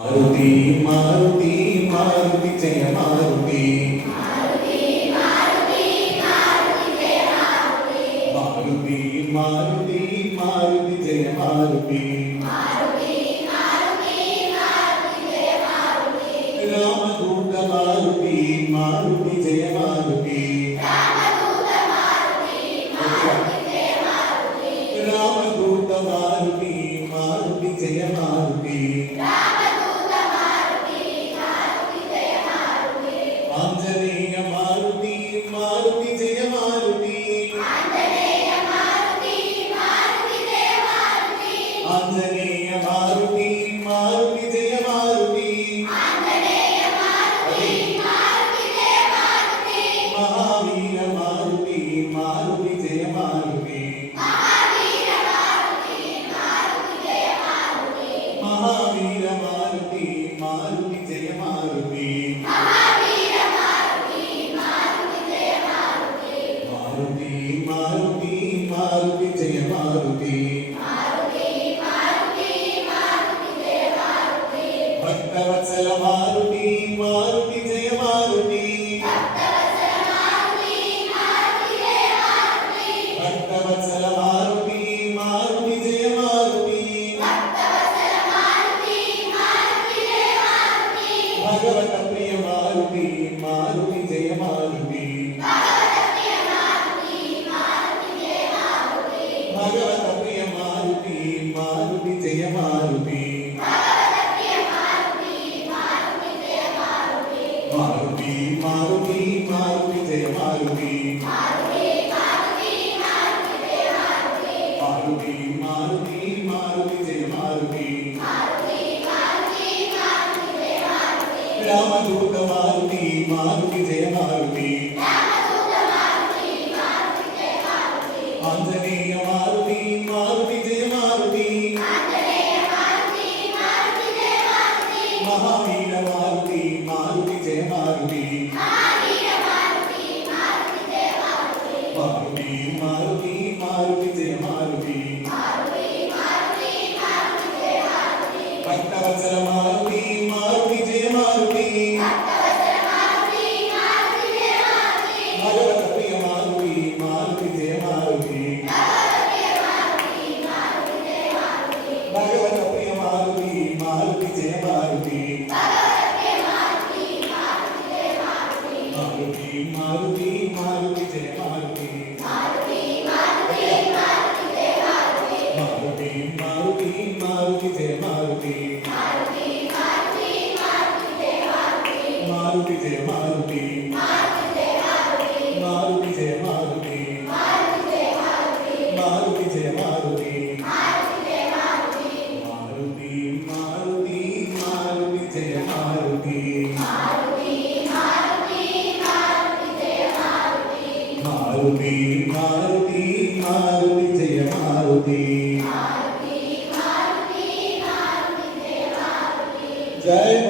मारुति मारुति मारुति जय मारुति मारुति मारुति मारुति जय मारुति रामदूत मारुति मारुति जय मारुति रामदूत मारुति मारुति जय मारुति आंजनेय मारुति मारुति जय मारुति आंजनेय मारुति मारुति जय मारुति महावीर मारुति मारुति जय मारुति महावीर मारुति मारुति जय मारुति मारुति मारुति मारुति जय मारुति भक्तवत्सल मारुति मारुति जय मारुति भक्तवत्सल मारुति मारुति जय मारुति भगवत प्रिय मारुति मारुति जय मारुति भगवत प्रिय मारुति मारुति जय मारुति मारुति मारुति मारुति जय मारुति मारुति मारुति मारुति जय मारुति रामदूत मारुति मारुति जय मारुति आंजनेय मारुति मारुति जय मारुति महावीर मारुति मारुति जय मारुति मारुति मारुति मारुति जय मारुति भक्तवत्सल मारुति मारुति जय मारुति भगवत प्रिय मारुति मारुति जय मारुति भगवत प्रिय मारुति मारुति जय मारुति मारुति मारुति मारुति जय मारुति मारुति मारुति मारुति जय मारुति मारुति जय मारुति मारुति जय मारुति मारुति जय मारुति मारुति मारुति मारुति जय मारुति